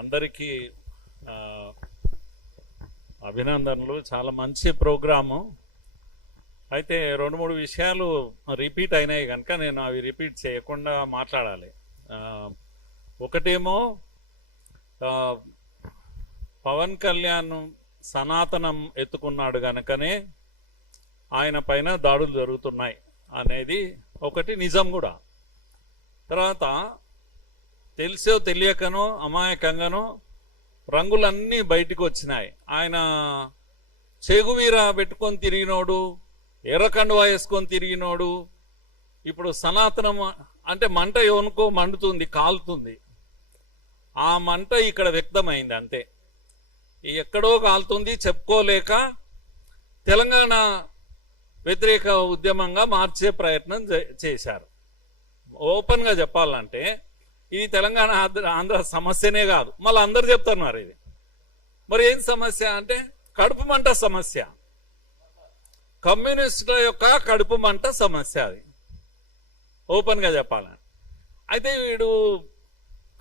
అందరికీ అభినందనలు. చాలా మంచి ప్రోగ్రాము. అయితే 2-3 విషయాలు రిపీట్ అయినాయి కనుక నేను అవి రిపీట్ చేయకుండా మాట్లాడాలి. ఒకటేమో పవన్ కళ్యాణ్ సనాతనం ఎత్తుకున్నాడు కనుకనే ఆయన పైన దాడులు జరుగుతున్నాయి అనేది ఒకటి నిజం కూడా. తర్వాత తెలిసో తెలియకనో అమాయకంగానో రంగులన్నీ బయటకు వచ్చినాయి. ఆయన చెగువీర పెట్టుకొని తిరిగినోడు, ఎర్రకండువా వేసుకొని తిరిగినోడు ఇప్పుడు సనాతనం అంటే మంట ఎవనుకో మండుతుంది, కాలుతుంది. ఆ మంట ఇక్కడ వ్యక్తమైంది అంతే. ఎక్కడో కాలుతుంది చెప్పుకోలేక తెలంగాణ వ్యతిరేక ఉద్యమంగా మార్చే ప్రయత్నం చేశారు. ఓపెన్గా చెప్పాలంటే ఇది తెలంగాణ ఆంధ్ర సమస్యనే కాదు, మళ్ళీ అందరు చెప్తున్నారు ఇది. మరి ఏం సమస్య అంటే కడుపు మంట సమస్య, కమ్యూనిస్టుల యొక్క కడుపు మంట సమస్య. అది ఓపెన్గా చెప్పాలని. అయితే వీడు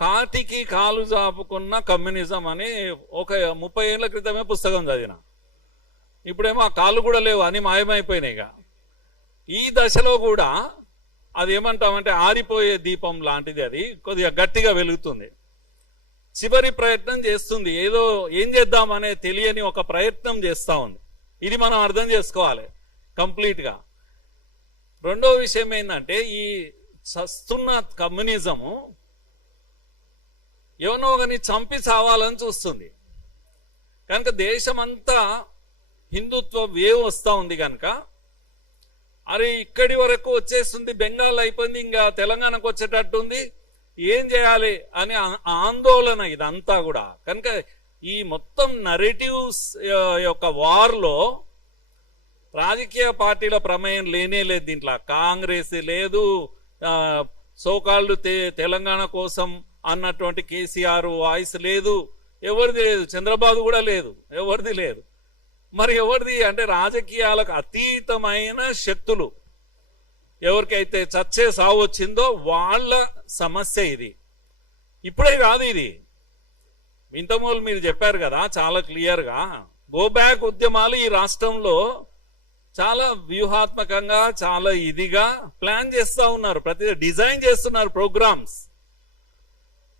కాటికి కాలు జాపుకున్న కమ్యూనిజం అని ఒక 30 ఏళ్ల క్రితమే పుస్తకం చదివిన. ఇప్పుడేమో ఆ కాళ్ళు కూడా లేవు, అని మాయమైపోయినాయిగా. ఈ దశలో కూడా అది ఏమంటామంటే ఆరిపోయే దీపం లాంటిది. అది కొద్దిగా గట్టిగా వెలుగుతుంది, చివరి ప్రయత్నం చేస్తుంది. ఏదో ఏం చేద్దామనే తెలియని ఒక ప్రయత్నం చేస్తూ ఉంది. ఇది మనం అర్థం చేసుకోవాలి కంప్లీట్గా. రెండో విషయం ఏంటంటే ఈ చస్తున్న కమ్యూనిజము ఎవనో ఒకని చంపి చావాలని చూస్తుంది కనుక దేశమంతా హిందుత్వ వేవ్ వస్తూ ఉంది కనుక అరే ఇక్కడి వరకు వచ్చేస్తుంది, బెంగాల్ అయిపోయింది, ఇంకా తెలంగాణకు వచ్చేటట్టుంది, ఏం చేయాలి అని ఆందోళన ఇదంతా కూడా. కనుక ఈ మొత్తం నరేటివ్స్ యొక్క వార్లో రాజకీయ పార్టీల ప్రమేయం లేనే లేదు. దీంట్లో కాంగ్రెస్ లేదు, సోకాళ్ళు తెలంగాణ కోసం అన్నటువంటి కేసీఆర్ వాయిస్ లేదు, ఎవరిది లేదు, చంద్రబాబు కూడా లేదు, ఎవరిది లేదు. మరి ఎవరిది అంటే రాజకీయాలకు అతీతమైన శక్తులు ఎవరికైతే చచ్చే సావు వచ్చిందో వాళ్ళ సమస్య ఇది. ఇప్పుడే కాదు ఇది, ఇంతమూలు మీరు చెప్పారు కదా చాలా క్లియర్గా. గో బ్యాక్ ఉద్యమాలు ఈ రాష్ట్రంలో చాలా వ్యూహాత్మకంగా చాలా ఇదిగా ప్లాన్ చేస్తూ ఉన్నారు, ప్రతి డిజైన్ చేస్తున్నారు ప్రోగ్రామ్స్.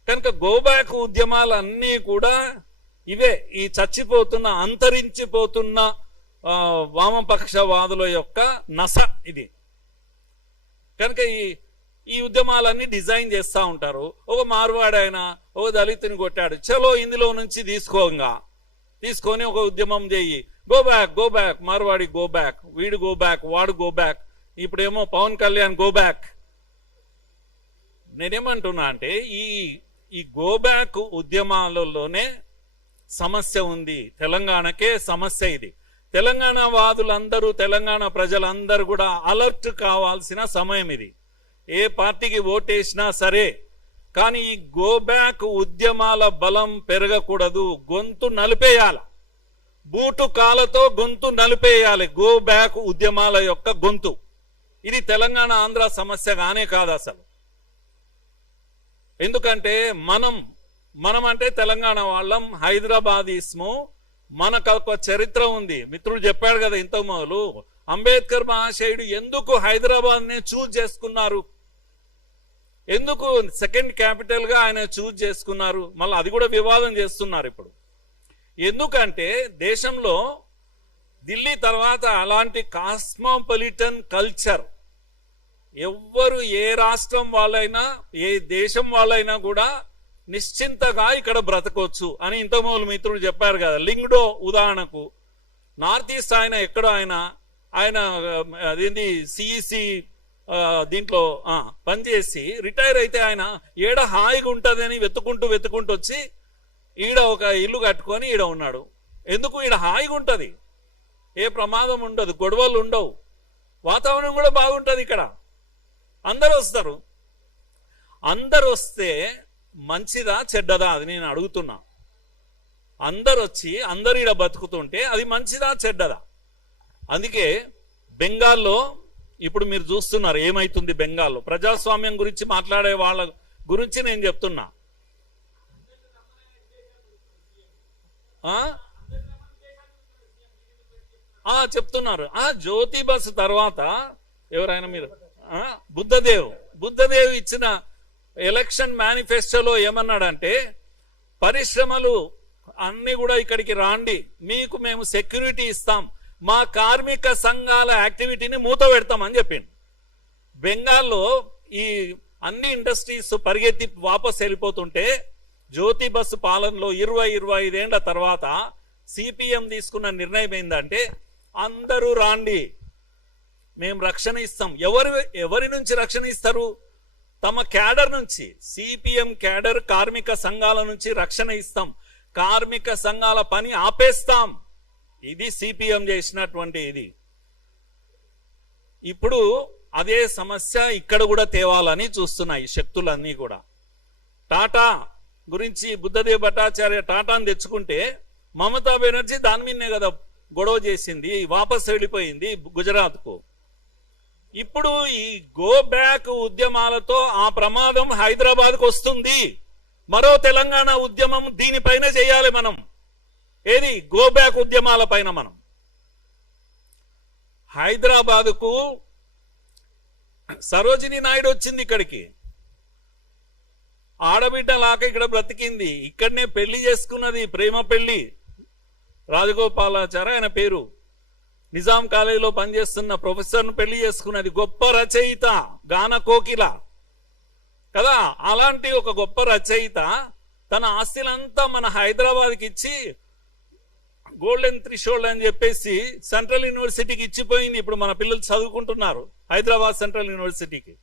కనుక గో బ్యాక్ ఉద్యమాలన్నీ కూడా ఇవే, ఈ చచ్చిపోతున్న అంతరించిపోతున్న వామపక్షవాదుల యొక్క నస ఇది. కనుక ఈ ఉద్యమాలన్నీ డిజైన్ చేస్తూ ఉంటారు. ఒక మార్వాడైనా ఒక దళితుని కొట్టాడు, చలో ఇందులో నుంచి తీసుకొని ఒక ఉద్యమం చేయి, go back Marwari go back, వీడు గో బ్యాక్, వాడు గో బ్యాక్, ఇప్పుడేమో పవన్ కళ్యాణ్ గో బ్యాక్. నేనేమంటున్నా అంటే ఈ గో బ్యాక్ ఉద్యమాలలోనే సమస్య ఉంది, తెలంగాణకే సమస్య ఇది. తెలంగాణ వాదులందరూ, తెలంగాణ ప్రజలందరూ కూడా అలర్ట్ కావాల్సిన సమయం ఇది. ఏ పార్టీకి ఓటేసినా సరే, కానీ ఈ గో బ్యాక్ ఉద్యమాల బలం పెరగకూడదు, గొంతు నలిపేయాలి, బూటు కాలతో గొంతు నలిపేయాలి గో బ్యాక్ ఉద్యమాల యొక్క గొంతు. ఇది తెలంగాణ ఆంధ్ర సమస్య గానే కాదు అసలు. ఎందుకంటే మనం అంటే తెలంగాణ వాళ్ళం, హైదరాబాద్ ఇస్ము, మనకు ఒక చరిత్ర ఉంది. మిత్రుడు చెప్పాడు కదా ఇంత మొదలు, అంబేద్కర్ మహాశయుడు ఎందుకు హైదరాబాద్ నే చూజ్ చేసుకున్నారు, ఎందుకు సెకండ్ క్యాపిటల్ గా ఆయన చూజ్ చేసుకున్నారు, మళ్ళీ అది కూడా వివాదం చేస్తున్నారు ఇప్పుడు. ఎందుకంటే దేశంలో ఢిల్లీ తర్వాత అలాంటి కాస్మోపాలిటన్ కల్చర్ ఎవ్వరు, ఏ రాష్ట్రం వాళ్ళైనా ఏ దేశం వాళ్ళైనా కూడా నిశ్చింతగా ఇక్కడ బ్రతకొచ్చు అని ఇంతమూలు మిత్రుడు చెప్పారు కదా. లింగ్డో ఉదాహరణకు, నార్త్ ఈస్ట్ ఆయన ఎక్కడో ఆయన అదేంటి సిఈసి దీంట్లో పనిచేసి రిటైర్ అయితే ఆయన ఏడ హాయిగా ఉంటుందని వెతుకుంటూ వచ్చి ఈడ ఒక ఇల్లు కట్టుకొని ఈడ ఉన్నాడు. ఎందుకు? ఈడ హాయిగా ఉంటుంది, ఏ ప్రమాదం ఉండదు, గొడవలు ఉండవు, వాతావరణం కూడా బాగుంటుంది. ఇక్కడ అందరు వస్తారు. అందరు వస్తే మంచిదా చెడ్డదా అది నేను అడుగుతున్నా. అందరు వచ్చి అందరు ఈడ బతుకుతుంటే అది మంచిదా చెడ్డదా? అందుకే బెంగాల్లో ఇప్పుడు మీరు చూస్తున్నారు ఏమైతుంది బెంగాల్లో. ప్రజాస్వామ్యం గురించి మాట్లాడే వాళ్ళ గురించి నేను చెప్తున్నా. చెప్తున్నారు. జ్యోతి బస్ తర్వాత ఎవరైనా మీరు బుద్ధదేవ్ ఇచ్చిన ఎలక్షన్ మేనిఫెస్టోలో ఏమన్నాడంటే, పరిశ్రమలు అన్ని కూడా ఇక్కడికి రాండి, మీకు మేము సెక్యూరిటీ ఇస్తాం, మా కార్మిక సంఘాల యాక్టివిటీని మూత పెడతాం అని చెప్పిండు. బెంగాల్లో ఈ అన్ని ఇండస్ట్రీస్ పరిగెత్తి వాపస్ వెళ్ళిపోతుంటే జ్యోతి బస్సు పాలనలో 20-25 ఏళ్ల తర్వాత సిపిఎం తీసుకున్న నిర్ణయం ఏంటంటే, అందరూ రాండి, మేము రక్షణ ఇస్తాం. ఎవరి నుంచి రక్షణ ఇస్తారు? తమ క్యాడర్ నుంచి. సిపిఎం క్యాడర్ కార్మిక సంఘాల నుంచి రక్షణ ఇస్తాం, కార్మిక సంఘాల పని ఆపేస్తాం. ఇది సిపిఎం చేసినటువంటి ఇది. ఇప్పుడు అదే సమస్య ఇక్కడ కూడా తేవాలని చూస్తున్నాయి శక్తులన్నీ కూడా. టాటా గురించి బుద్ధదేవ్ భట్టాచార్య టాటాను తెచ్చుకుంటే మమతా బెనర్జీ దాని మీదనే కదా గొడవ చేసింది, వాపస్ వెళ్ళిపోయింది గుజరాత్కు. ఇప్పుడు ఈ గో బ్యాక్ ఉద్యమాలతో ఆ ప్రమాదం హైదరాబాద్కు వస్తుంది. మరో తెలంగాణ ఉద్యమం దీనిపైన చేయాలి మనం. ఏది? గో బ్యాక్ ఉద్యమాల పైన మనం. హైదరాబాద్కు సరోజిని నాయుడు వచ్చింది, ఇక్కడికి ఆడబిడ్డ లాగా ఇక్కడ బ్రతికింది, ఇక్కడనే పెళ్లి చేసుకున్నది, ప్రేమ పెళ్లి. రాజగోపాలాచారి ఆయన పేరు. నిజాం కాలేజీలో పనిచేస్తున్న ప్రొఫెసర్ను పెళ్లి చేసుకున్నది. గొప్ప రచయిత, గాన కోకిల కదా. అలాంటి ఒక గొప్ప రచయిత తన ఆస్తిలంతా మన హైదరాబాద్కి ఇచ్చి గోల్డెన్ థ్రెషోల్డ్ అని చెప్పేసి సెంట్రల్ యూనివర్సిటీకి ఇచ్చిపోయింది. ఇప్పుడు మన పిల్లలు చదువుకుంటున్నారు హైదరాబాద్ సెంట్రల్ యూనివర్సిటీకి.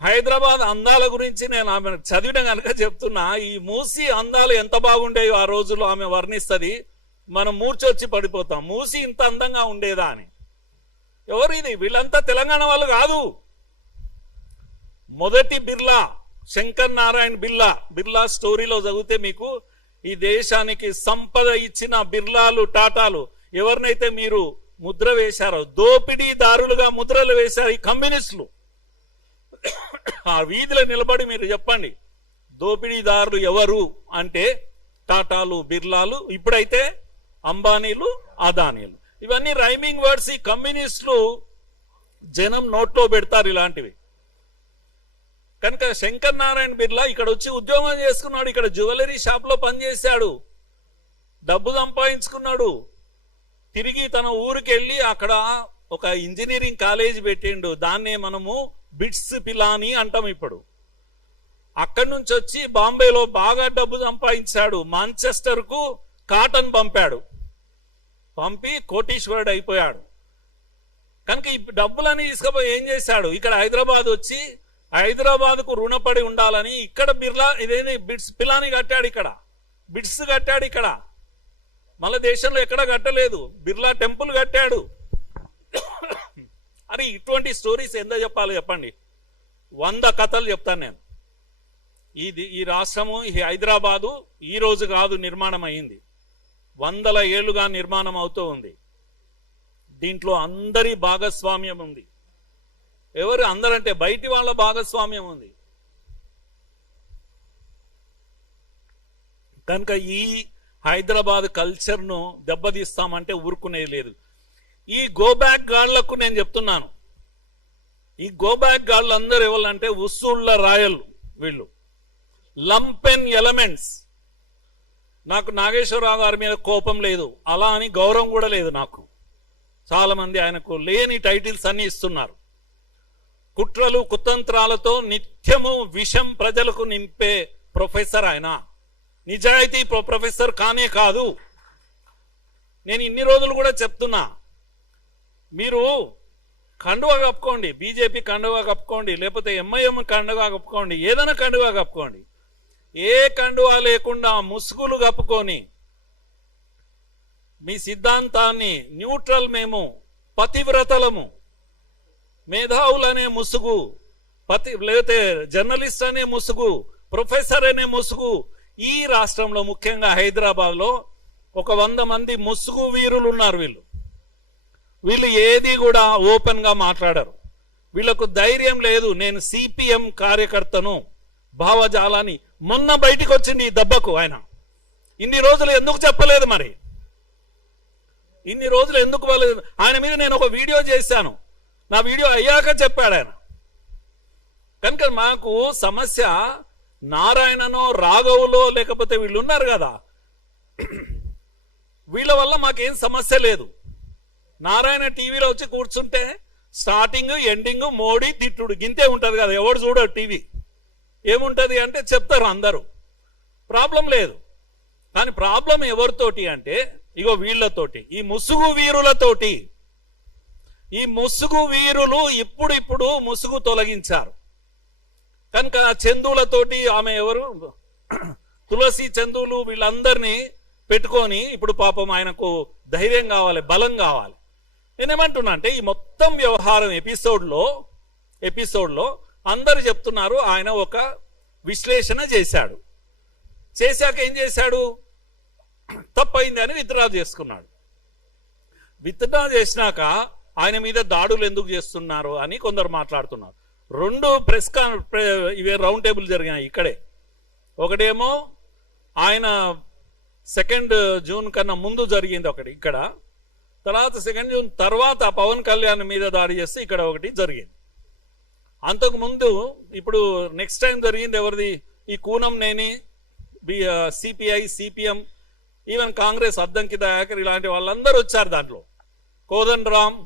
హైదరాబాద్ అందాల గురించి నేను ఆమె చదివిన కనుక చెప్తున్నా. ఈ మూసి అందాలు ఎంత బాగుండేవో ఆ రోజుల్లో ఆమె వర్ణిస్తుంది. మనం మూర్చొచ్చి పడిపోతాం, మూసి ఇంత అందంగా ఉండేదా అని. ఎవరు ఇది? వీళ్ళంతా తెలంగాణ వాళ్ళు కాదు. మొదటి బిర్లా, శంకర్ నారాయణ బిర్లా స్టోరీలో చదివితే మీకు ఈ దేశానికి సంపద ఇచ్చిన బిర్లాలు, టాటాలు ఎవరినైతే మీరు ముద్ర వేశారో, దోపిడీదారులుగా ముద్రలు వేశారు ఈ కమ్యూనిస్టులు. ఆ వీధిలో నిలబడి మీరు చెప్పండి, దోపిడీదారులు ఎవరు అంటే టాటాలు, బిర్లాలు, ఇప్పుడైతే అంబానీలు, అదానీలు. ఇవన్నీ రైమింగ్ వర్డ్స్. ఈ కమ్యూనిస్టులు జనం నోట్లో పెడతారు ఇలాంటివి. కనుక శంకర్ నారాయణ బిర్లా ఇక్కడ వచ్చి ఉద్యోగం చేసుకున్నాడు, ఇక్కడ జ్యువెలరీ షాప్ లో పనిచేశాడు, డబ్బు సంపాదించుకున్నాడు. తిరిగి తన ఊరికి వెళ్ళి అక్కడ ఒక ఇంజనీరింగ్ కాలేజ్ పెట్టిండు. దాన్నే మనము బిట్స్ పిలాని అంటాం ఇప్పుడు. అక్కడి నుంచి వచ్చి బాంబేలో బాగా డబ్బు సంపాదించాడు. మాంచెస్టర్ కు కాటన్ పంపి కోటీశ్వరుడు అయిపోయాడు. కనుక ఈ డబ్బులని తీసుకుపోయి ఏం చేశాడు? ఇక్కడ హైదరాబాద్ వచ్చి హైదరాబాద్ కు రుణపడి ఉండాలని ఇక్కడ బిర్లా ఇదేంటి బిట్స్ పిలాని కట్టాడు, ఇక్కడ బిట్స్ కట్టాడు. ఇక్కడ మళ్ళీ దేశంలో ఎక్కడ కట్టలేదు. బిర్లా టెంపుల్ కట్టాడు. అరే ఇటువంటి స్టోరీస్ ఎంత చెప్పాలి చెప్పండి? 100 కథలు చెప్తాను నేను. ఈ రాష్ట్రము, ఈ హైదరాబాదు ఈ రోజు కాదు నిర్మాణం అయింది, 100 ఏళ్లుగా నిర్మాణం అవుతూ ఉంది. దీంట్లో అందరి భాగస్వామ్యం ఉంది. ఎవరు అందరంటే బయటి వాళ్ళ భాగస్వామ్యం ఉంది. కనుక ఈ హైదరాబాద్ కల్చర్ను దెబ్బతీస్తామంటే ఊరుకునేది లేదు. ఈ గోబ్యాక్ గాళ్లకు నేను చెప్తున్నాను, ఈ గోబ్యాక్ గాళ్ళు అందరూ ఎవరంటే ఉస్సూళ్ల రాయలు. వీళ్ళు లంపెన్ ఎలిమెంట్స్. నాకు నాగేశ్వరరావు గారి మీద కోపం లేదు, అలా అని గౌరవం కూడా లేదు నాకు. చాలా మంది ఆయనకు లేని టైటిల్స్ అన్ని ఇస్తున్నారు. కుట్రలు కుతంత్రాలతో నిత్యము విషం ప్రజలకు నింపే ప్రొఫెసర్ ఆయన. నిజాయితీ ప్రొఫెసర్ కానే కాదు. నేను ఇన్ని రోజులు కూడా చెప్తున్నా, మీరు కండువా కప్పుకోండి, బీజేపీ కండువా కప్పుకోండి, లేకపోతే ఎంఐఎం కండువా కప్పుకోండి, ఏదైనా కండువా కప్పుకోండి. ఏ కండువా లేకుండా ముసుగులు కప్పుకొని మీ సిద్ధాంతాన్ని న్యూట్రల్, మేము పతివ్రతలము, మేధావులనే ముసుగు, లేకపోతే జర్నలిస్ట్ అనే ముసుగు, ప్రొఫెసర్ అనే ముసుగు. ఈ రాష్ట్రంలో ముఖ్యంగా హైదరాబాద్ లో ఒక 100 మంది ముసుగు వీరులు ఉన్నారు. వీళ్ళు ఏది కూడా ఓపెన్ గా మాట్లాడరు. వీళ్ళకు ధైర్యం లేదు. నేను సిపిఎం కార్యకర్తను, భావజాలాన్ని మొన్న బయటికి వచ్చింది ఈ దెబ్బకు ఆయన. ఇన్ని రోజులు ఎందుకు చెప్పలేదు? మరి ఇన్ని రోజులు ఎందుకు వాళ్ళలేదు? ఆయన మీద నేను ఒక వీడియో చేశాను, నా వీడియో అయ్యాక చెప్పాడు ఆయన. కనుక మాకు సమస్య నారాయణనో రాఘవులో లేకపోతే వీళ్ళు ఉన్నారు కదా, వీళ్ళ వల్ల మాకేం సమస్య లేదు. నారాయణ టీవీలో వచ్చి కూర్చుంటే స్టార్టింగ్ ఎండింగ్ మోడీ తిట్టుడు గింతే ఉంటుంది కదా, ఎవడు చూడరు టీవీ. ఏముంటుంది అంటే చెప్తారు అందరూ, ప్రాబ్లం లేదు. కానీ ప్రాబ్లం ఎవరితోటి అంటే ఇగో వీళ్ళతోటి, ఈ ముసుగు వీరులతోటి. ఈ ముసుగు వీరులు ఇప్పుడు ముసుగు తొలగించారు కనుక చందులతోటి, ఆమె ఎవరు తులసి చందులు, వీళ్ళందరినీ పెట్టుకొని ఇప్పుడు పాపం ఆయనకు ధైర్యం కావాలి, బలం కావాలి. నేనేమంటున్నా అంటే ఈ మొత్తం వ్యవహారం ఎపిసోడ్లో అందరు చెప్తున్నారు ఆయన ఒక విశ్లేషణ చేశాడు. చేశాక ఏం చేశాడు? తప్పైంది అని విత్డ్రా చేసుకున్నాడు. విత్డ్రా చేసినాక ఆయన మీద దాడులు ఎందుకు చేస్తున్నారు అని కొందరు మాట్లాడుతున్నారు. 2 ప్రెస్ ఇవే రౌండ్ టేబుల్ జరిగాయి ఇక్కడే. ఒకటేమో ఆయన 2 జూన్ కన్నా ముందు జరిగింది ఒకటి ఇక్కడ, తర్వాత 2 జూన్ తర్వాత పవన్ కళ్యాణ్ మీద దాడి చేస్తే ఇక్కడ ఒకటి జరిగింది. అంతకు ముందు ఇప్పుడు నెక్స్ట్ టైం జరిగింది ఎవరిది? ఈ Kunamneni, CPI, CPM, even Congress Addanki Dayakar ఇలాంటి వాళ్ళందరూ వచ్చారు. దాంట్లో కోదండ రామ్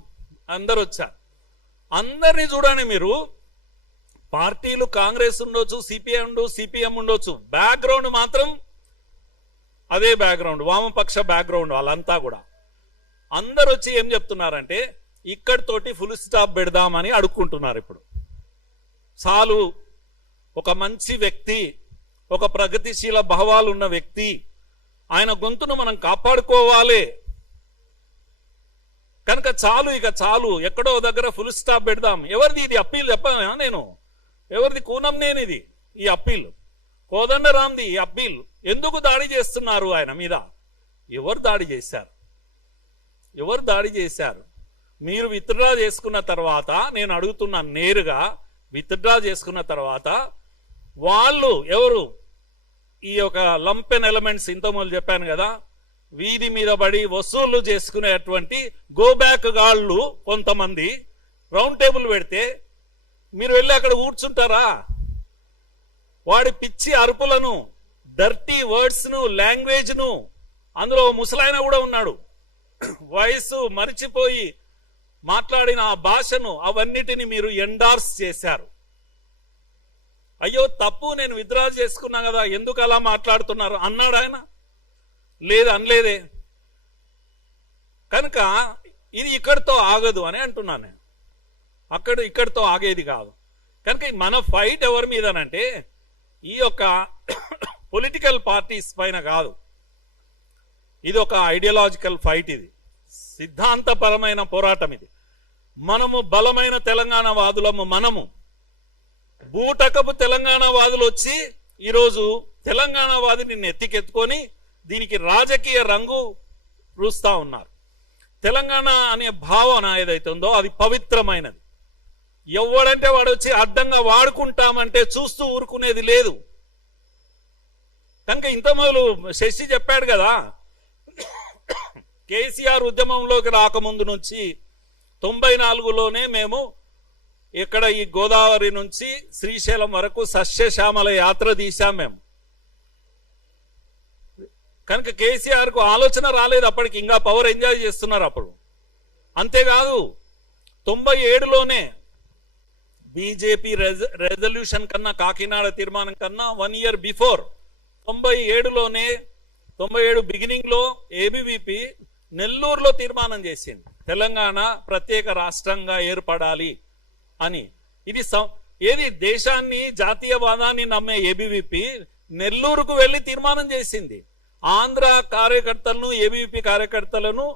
అందరు వచ్చారు. అందరినీ చూడండి మీరు, పార్టీలు కాంగ్రెస్ ఉండొచ్చు, సిపిఎం ఉండొచ్చు, బ్యాక్గ్రౌండ్ మాత్రం అదే బ్యాక్గ్రౌండ్, వామపక్ష బ్యాక్గ్రౌండ్ వాళ్ళంతా కూడా. అందరు వచ్చి ఏం చెప్తున్నారంటే ఇక్కడితోటి ఫుల్ స్టాప్ పెడదామని అడుక్కుంటున్నారు. ఇప్పుడు చాలు, ఒక మంచి వ్యక్తి, ఒక ప్రగతిశీల భావాలు ఉన్న వ్యక్తి, ఆయన గొంతును మనం కాపాడుకోవాలి కనుక చాలు, ఇక చాలు, ఎక్కడో దగ్గర ఫుల్ స్టాప్ పెడదాం. ఎవరిది ఇది అప్పీల్ చెప్పాను నేను? ఎవరిది? కూనంనేనిది ఈ అప్పీల్, కోదండరాంది ఈ అప్పీల్. ఎందుకు దాడి చేస్తున్నారు ఆయన మీద? ఎవరు దాడి చేశారు? ఎవరు దాడి చేశారు? మీరు విత్డ్రా చేసుకున్న తర్వాత నేను అడుగుతున్నా నేరుగా, విత్డ్రా చేసుకున్న తర్వాత వాళ్ళు ఎవరు? ఈ యొక్క లంపెన్ ఎలిమెంట్స్, ఇంతకుముందు చెప్పాను కదా, వీధి మీద పడి వసూళ్లు చేసుకునేటువంటి గోబ్యాక్ గాళ్ళు కొంతమంది రౌండ్ టేబుల్ పెడితే మీరు వెళ్ళి అక్కడ కూర్చుంటారా? వాడి పిచ్చి అరుపులను, డర్టీ వర్డ్స్ను, లాంగ్వేజ్ను, అందులో ముసలాయన కూడా ఉన్నాడు, వయసు మరిచిపోయి మాట్లాడిన ఆ భాషను, అవన్నిటిని మీరు ఎండార్స్ చేశారు. అయ్యో తప్పు, నేను విత్డ్రా చేసుకున్నా కదా, ఎందుకు అలా మాట్లాడుతున్నారు అన్నాడు ఆయన? లేదు, అనలేదే. కనుక ఇది ఇక్కడితో ఆగదు అని అంటున్నాను నేను. ఇక్కడితో ఆగేది కాదు. కనుక మన ఫైట్ ఎవరి మీదనంటే ఈ యొక్క పొలిటికల్ పార్టీస్ పైన కాదు, ఇది ఒక ఐడియాలజికల్ ఫైట్, ఇది సిద్ధాంతపరమైన పోరాటం. ఇది మనము బలమైన తెలంగాణ వాదులము, మనము బూటకపు తెలంగాణ వాదులు వచ్చి ఈరోజు తెలంగాణ వాదిని నెత్తికెత్తుకొని దీనికి రాజకీయ రంగు పూస్తా ఉన్నారు. తెలంగాణ అనే భావన ఏదైతే ఉందో అది పవిత్రమైనది. ఎవడంటే వాడు వచ్చి అడ్డంగా వాడుకుంటామంటే చూస్తూ ఊరుకునేది లేదు. కనుక ఇంత మొదలు శశి చెప్పాడు కదా, కేసీఆర్ ఉద్యమంలోకి రాకముందు నుంచి 94లోనే మేము ఇక్కడ ఈ గోదావరి నుంచి శ్రీశైలం వరకు సస్యశ్యామల యాత్ర తీశాం మేము. కనుక కేసీఆర్ కు ఆలోచన రాలేదు అప్పటికి, ఇంకా పవర్ ఎంజాయ్ చేస్తున్నారు అప్పుడు. అంతేకాదు 97లోనే బీజేపీ రెజల్యూషన్ కన్నా, కాకినాడ తీర్మానం కన్నా 1 year బిఫోర్ 97లోనే 97 బిగినింగ్ లో ఏబీవీపీ నెల్లూరులో తీర్మానం చేసింది తెలంగాణ ప్రత్యేక రాష్ట్రంగా ఏర్పడాలి అని. ఇది ఏది దేశాన్ని, జాతీయవాదాన్ని నమ్మే ఏబీవీపీ నెల్లూరుకు వెళ్లి తీర్మానం చేసింది. ఆంధ్ర కార్యకర్తలను, ఏబీవీపీ కార్యకర్తలను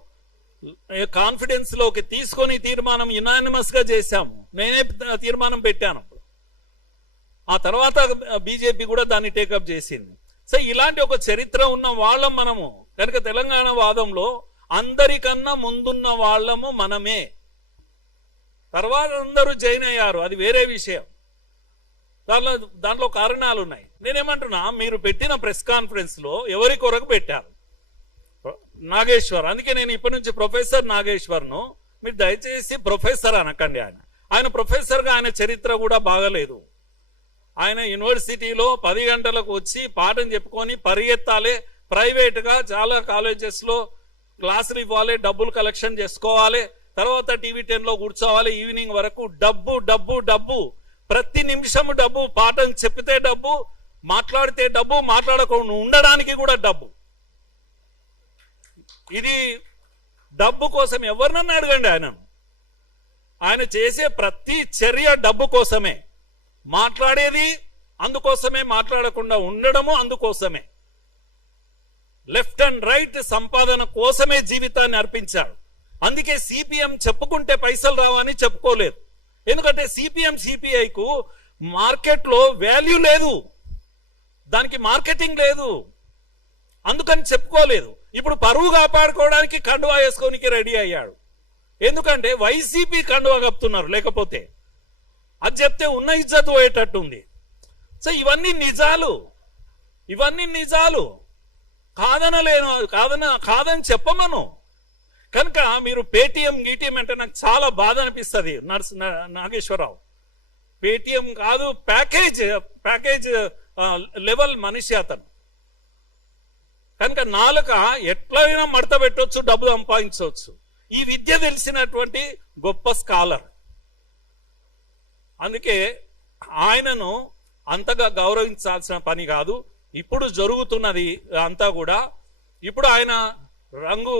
కాన్ఫిడెన్స్ లోకి తీసుకొని తీర్మానం యునానిమస్ గా చేశాము. నేనే తీర్మానం పెట్టాను. ఆ తర్వాత బీజేపీ కూడా దాన్ని టేకప్ చేసింది. సో ఇలాంటి ఒక చరిత్ర ఉన్న వాళ్ళం మనము. కనుక తెలంగాణ వాదంలో అందరికన్నా ముందున్న వాళ్ళము మనమే. తర్వాత అందరూ జైన్ అయ్యారు, అది వేరే విషయం. దాంట్లో కారణాలు ఉన్నాయి. నేనేమంటున్నా, మీరు పెట్టిన ప్రెస్ కాన్ఫరెన్స్ లో ఎవరి కొరకు పెట్టారు? నాగేశ్వర్. అందుకే నేను ఇప్పటి నుంచి ప్రొఫెసర్ నాగేశ్వర్ను, మీరు దయచేసి ప్రొఫెసర్ అనకండి. ఆయన ప్రొఫెసర్గా ఆయన చరిత్ర కూడా బాగలేదు. ఆయన యూనివర్సిటీలో 10 గంటలకు వచ్చి పాఠం చెప్పుకొని పరిగెత్తాలి, ప్రైవేట్గా చాలా కాలేజెస్లో క్లాసులు ఇవ్వాలి, డబ్బులు కలెక్షన్ చేసుకోవాలి, తర్వాత టీవీ 10లో కూర్చోవాలి, ఈవినింగ్ వరకు డబ్బు డబ్బు డబ్బు, ప్రతి నిమిషము డబ్బు, పాఠం చెప్పితే డబ్బు, మాట్లాడితే డబ్బు, మాట్లాడకుండా ఉండడానికి కూడా డబ్బు. ఇది డబ్బు కోసం ఎవరినన్నా అడగండి. ఆయన చేసే ప్రతి చర్య డబ్బు కోసమే, మాట్లాడేది అందుకోసమే, మాట్లాడకుండా ఉండడము అందుకోసమే, లెఫ్ట్ అండ్ రైట్ సంపాదన కోసమే జీవితాన్ని అర్పించాడు. అందుకే సిపిఎం చెప్పుకుంటే పైసలు రావని చెప్పుకోలేదు. ఎందుకంటే సిపిఎం సిపిఐకు మార్కెట్లో వాల్యూ లేదు, దానికి మార్కెటింగ్ లేదు, అందుకని చెప్పుకోలేదు. ఇప్పుడు పరువు కాపాడుకోవడానికి కండువా వేసుకోనికి రెడీ అయ్యాడు. ఎందుకంటే వైసీపీ కండువా కప్పుతున్నారు, లేకపోతే అది చెప్తే ఉన్న ఇజ్జత్ పోయేటట్టుంది. సో ఇవన్నీ నిజాలు కాదని చెప్పమను. కనుక మీరు పేటీఎం గీటీఎం అంటే నాకు చాలా బాధ అనిపిస్తుంది. నాగేశ్వరరావు పేటీఎం కాదు, ప్యాకేజ్ లెవెల్ మనిషి అతను. కనుక నాలుక ఎట్లయినా మడత పెట్టవచ్చు, డబ్బు సంపాదించవచ్చు. ఈ విద్య తెలిసినటువంటి గొప్ప స్కాలర్. అందుకే ఆయనను అంతగా గౌరవించాల్సిన పని కాదు. ఇప్పుడు జరుగుతున్నది అంతా కూడా, ఇప్పుడు ఆయన రంగు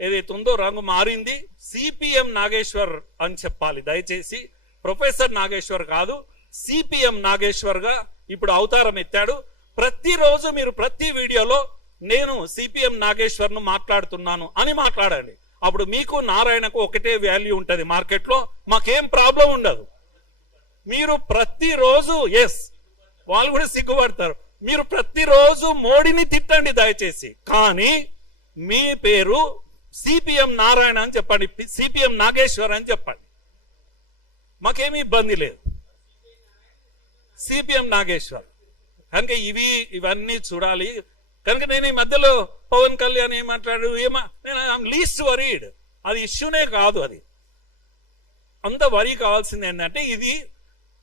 ఏదైతే ఉందో రంగు మారింది. సిపిఎం నాగేశ్వర్ అని చెప్పాలి దయచేసి, ప్రొఫెసర్ నాగేశ్వర్ కాదు, సిపిఎం నాగేశ్వర్ గా ఇప్పుడు అవతారం ఎత్తాడు. ప్రతిరోజు మీరు ప్రతి వీడియోలో నేను సిపిఎం నాగేశ్వర్ ను మాట్లాడుతున్నాను అని మాట్లాడండి. అప్పుడు మీకు నారాయణకు ఒకటే వాల్యూ ఉంటుంది మార్కెట్లో, మాకేం ప్రాబ్లం ఉండదు. మీరు ప్రతిరోజు వాళ్ళు కూడా సిగ్గుపడతారు. మీరు ప్రతిరోజు మోడీని తిట్టండి దయచేసి, కానీ మీ పేరు సిపిఎం నారాయణ అని చెప్పండి, సిపిఎం నాగేశ్వర్ అని చెప్పండి, మాకేమీ ఇబ్బంది లేదు. సిపిఎం నాగేశ్వర్. కనుక ఇవన్నీ చూడాలి. కనుక నేను ఈ మధ్యలో పవన్ కళ్యాణ్ ఏం మాట్లాడు, నేను లీస్ట్ వరీడ్, అది ఇష్యూనే కాదు. అది అంత వరీ కావాల్సింది ఏంటంటే, ఇది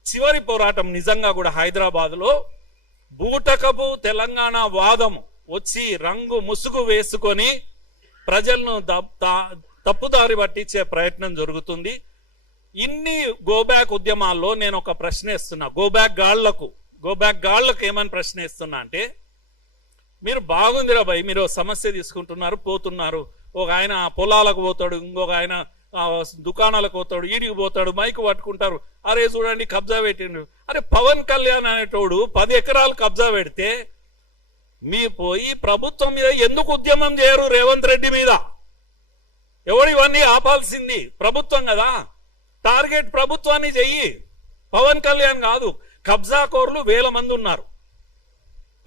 చివరి పోరాటం నిజంగా కూడా. హైదరాబాద్ లో బూటకపు తెలంగాణ వాదము వచ్చి రంగు ముసుగు వేసుకొని ప్రజలను తప్పుదారి పట్టించే ప్రయత్నం జరుగుతుంది. ఇన్ని గోబ్యాక్ ఉద్యమాల్లో నేను ఒక ప్రశ్న ఇస్తున్నా, గోబ్యాక్ గాళ్లకు ఏమని ప్రశ్న ఇస్తున్నా అంటే, మీరు బాగుందిరా భయ్, మీరు సమస్య తీసుకుంటున్నారు, పోతున్నారు. ఒక ఆయన పొలాలకు పోతాడు, ఇంకొక ఆయన దుకాణాలకు పోతాడు, ఈడికి పోతాడు, మైకు పట్టుకుంటారు, అరే చూడండి కబ్జా పెట్టిండు. అరే పవన్ కళ్యాణ్ అనేటోడు 10 ఎకరాలు కబ్జా పెడితే మీ పోయి ప్రభుత్వం మీద ఎందుకు ఉద్యమం చేయరు? రేవంత్ రెడ్డి మీద ఎవడు ఇవన్నీ ఆపాల్సింది? ప్రభుత్వం కదా, టార్గెట్ ప్రభుత్వాన్ని చెయ్యి, పవన్ కళ్యాణ్ కాదు. కబ్జా కోర్లు 1000 మంది ఉన్నారు.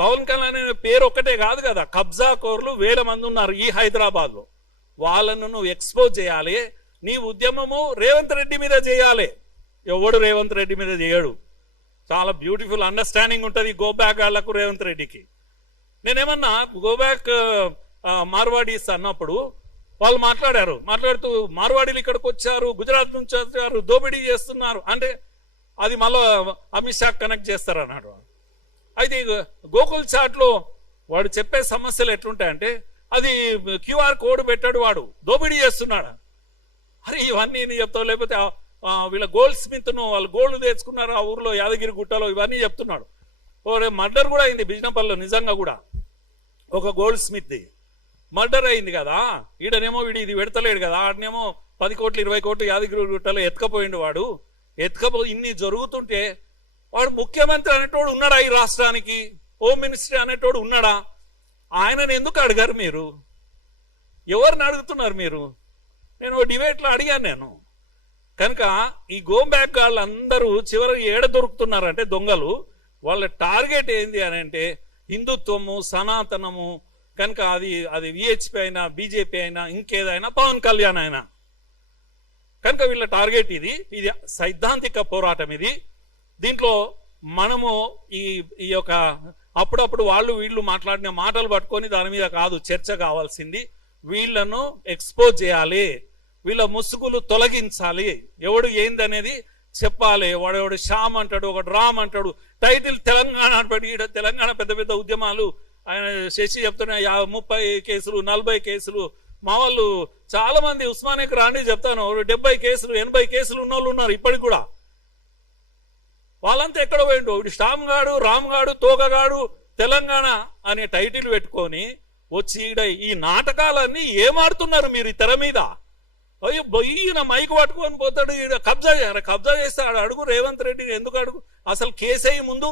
పవన్ కళ్యాణ్ అనే పేరు ఒక్కటే కాదు కదా, కబ్జా కోర్లు 1000 మంది ఉన్నారు ఈ హైదరాబాద్ లో. వాళ్ళను నువ్వు ఎక్స్పోజ్ చేయాలి. నీ ఉద్యమము రేవంత్ రెడ్డి మీద చేయాలి. ఎవడు రేవంత్ రెడ్డి మీద చేయడు. చాలా బ్యూటిఫుల్ అండర్స్టాండింగ్ ఉంటుంది గోబ్యాక్ గాళ్లకు రేవంత్ రెడ్డికి. నేనేమన్నా గోబ్యాక్ మార్వాడీస్ అన్నప్పుడు వాళ్ళు మాట్లాడుతూ మార్వాడీలు ఇక్కడికి వచ్చారు, గుజరాత్ నుంచి వచ్చారు, దోపిడీ చేస్తున్నారు అంటే అది మళ్ళా అమిత్ షా కనెక్ట్ చేస్తారు అన్నాడు. అయితే గోకుల్ చాట్ లో వాడు చెప్పే సమస్యలు ఎట్లుంటాయంటే, అది క్యూఆర్ కోడ్ పెట్టాడు, వాడు దోపిడీ చేస్తున్నాడు. అరే ఇవన్నీ నేను చెప్తావు, లేకపోతే వీళ్ళ గోల్డ్ స్మిత్ ను వాళ్ళు గోల్డ్ తెచ్చుకున్నారు ఆ ఊర్లో యాదగిరి గుట్టలో, ఇవన్నీ చెప్తున్నాడు. మర్డర్ కూడా అయింది బిజినపల్లిలో, నిజంగా కూడా ఒక గోల్డ్ స్మిత్ మర్డర్ అయింది కదా. ఈడనేమో ఇది పెడతలేడు కదా, ఆడనేమో 10 కోట్లు 20 కోట్లు యాదగిరి గుట్టలో ఎత్తుకపోయిండు. వాడు ఇన్ని జరుగుతుంటే వాడు ముఖ్యమంత్రి అనేటోడు ఉన్నాడా ఈ రాష్ట్రానికి? హోమ్ మినిస్టర్ అనేటోడు ఉన్నాడా? ఆయనను ఎందుకు అడిగారు మీరు? ఎవరిని అడుగుతున్నారు మీరు? నేను డిబేట్లో అడిగాను నేను. కనుక ఈ గోబ్యాక్ వాళ్ళందరూ చివరి ఏడ దొరుకుతున్నారంటే దొంగలు, వాళ్ళ టార్గెట్ ఏంది అని అంటే హిందుత్వము, సనాతనము. కనుక అది విహెచ్పి అయినా, బీజేపీ అయినా, ఇంకేదైనా, పవన్ కళ్యాణ్ అయినా. కనుక వీళ్ళ టార్గెట్ ఇది సైద్ధాంతిక పోరాటం. దీంట్లో మనము ఈ ఈ యొక్క అప్పుడప్పుడు వాళ్ళు వీళ్ళు మాట్లాడిన మాటలు పట్టుకొని దాని మీద కాదు చర్చ కావాల్సింది. వీళ్ళను ఎక్స్పోజ్ చేయాలి, వీళ్ళ ముసుగులు తొలగించాలి, ఎవడు ఏందనేది చెప్పాలి. వాడెవడు శ్యామ్ అంటాడు, ఒకడు రామ్ అంటాడు, టైటిల్ తెలంగాణ అంటాడు. ఈడ తెలంగాణ పెద్ద పెద్ద ఉద్యమాలు ఆయన శశి చెప్తున్నాయి 30 కేసులు 40 కేసులు. మా వాళ్ళు చాలా మంది ఉస్మానియాకి రాండి చెప్తాను 70 కేసులు 80 కేసులు ఉన్న వాళ్ళు ఉన్నారు ఇప్పటికి కూడా. వాళ్ళంతా ఎక్కడ పోయిండు? శ్యామ్ గాడు, రామ్ గాడు, తోకగాడు తెలంగాణ అనే టైటిల్ పెట్టుకొని వచ్చి ఈడ ఈ నాటకాలన్నీ ఏమాడుతున్నారు మీరు ఈ తెర మీద. అయ్యో ఈయన మైకు పట్టుకొని పోతాడు, ఈడ కబ్జా చేస్తాడు. అడుగు రేవంత్ రెడ్డి ఎందుకు అడుగు, అసలు కేసై ముందు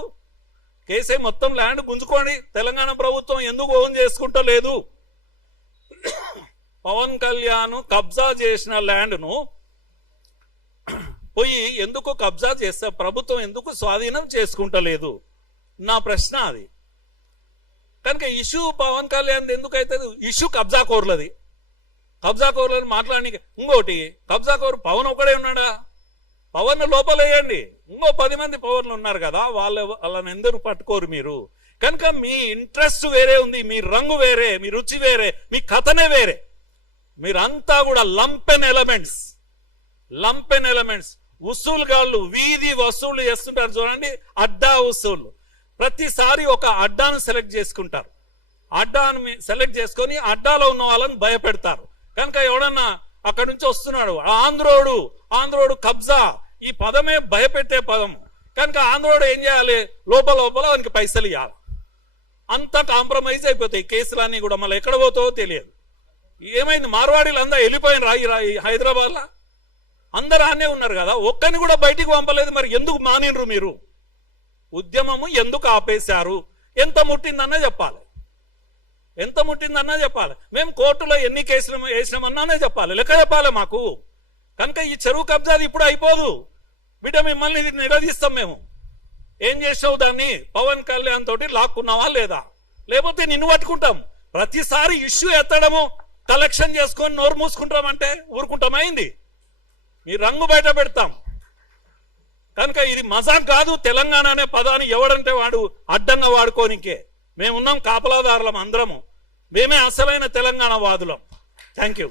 కేసై మొత్తం ల్యాండ్ గుంజుకోండి. తెలంగాణ ప్రభుత్వం ఎందుకు ఓన్ చేసుకుంటలేదు? పవన్ కళ్యాణ్ కబ్జా చేసిన ల్యాండ్ను పోయి ఎందుకు కబ్జా చేస్తా, ప్రభుత్వం ఎందుకు స్వాధీనం చేసుకుంటలేదు? నా ప్రశ్న అది. కనుక ఇష్యూ పవన్ కళ్యాణ్ ఎందుకు అవుతుంది? ఇష్యూ కబ్జా కోర్లది. కబ్జా కోర్లని మాట్లాడి ఇంకోటి కబ్జా కోరు పవన్ ఒకడే ఉన్నాడా? పవన్ లోపలేయండి, ఇంకో 10 మంది పవర్లు ఉన్నారు కదా, వాళ్ళని ఎందుకు పట్టుకోరు మీరు? కనుక మీ ఇంట్రెస్ట్ వేరే ఉంది, మీ రంగు వేరే, మీ రుచి వేరే, మీ కథనే వేరే. మీరంతా కూడా లంపెన్ ఎలిమెంట్స్, వసూలుగాళ్ళు, వీధి వసూలు చేస్తుంటారు చూడండి, అడ్డా వసూలు. ప్రతిసారి ఒక అడ్డాను సెలెక్ట్ చేసుకుంటారు, అడ్డాను సెలెక్ట్ చేసుకొని అడ్డాలో ఉన్న వాళ్ళని భయపెడతారు. కనుక ఎవడన్నా అక్కడి నుంచి వస్తున్నాడు, ఆంధ్రోడు కబ్జా, ఈ పదమే భయపెట్టే పదం. కనుక ఆంధ్రోడు ఏం చేయాలి? లోపల వానికి పైసలు ఇవ్వాలి. అంతా కాంప్రమైజ్ అయిపోతాయి కేసులన్నీ కూడా. మళ్ళీ ఎక్కడ పోతావో తెలియదు. ఏమైంది? మార్వాడీలు అందరూ వెళ్ళిపోయిన హైదరాబాద్లో అందరూ ఆనే ఉన్నారు కదా, ఒక్కని కూడా బయటికి పంపలేదు. మరి ఎందుకు మానినరు మీరు? ఉద్యమము ఎందుకు ఆపేశారు? ఎంత ముట్టిందన్నా చెప్పాలి. మేము కోర్టులో ఎన్ని కేసులు వేసినామన్నానే చెప్పాలి, లెక్క చెప్పాలి మాకు. కనుక ఈ చెరువు కబ్జాది ఇప్పుడు అయిపోదు బిడ్డ, మిమ్మల్ని నిలదీస్తాం మేము. ఏం చేసావు దాన్ని? పవన్ కళ్యాణ్ తోటి లాక్కున్నావా లేదా? లేకపోతే నిన్ను పట్టుకుంటాం. ప్రతిసారి ఇష్యూ ఎత్తడము, కలెక్షన్ చేసుకొని నోరు మూసుకుంటామంటే ఊరుకుంటామైంది? మీ రంగు బయట పెడతాం. కనుక ఇది మజాక్ కాదు. తెలంగాణ అనే పదాన్ని ఎవడంటే వాడు అడ్డంగా వాడుకోనికే. మేమున్నాం కాపలాదారులం అందరము, మేమే అసలైన తెలంగాణ వాదులం. Thank you.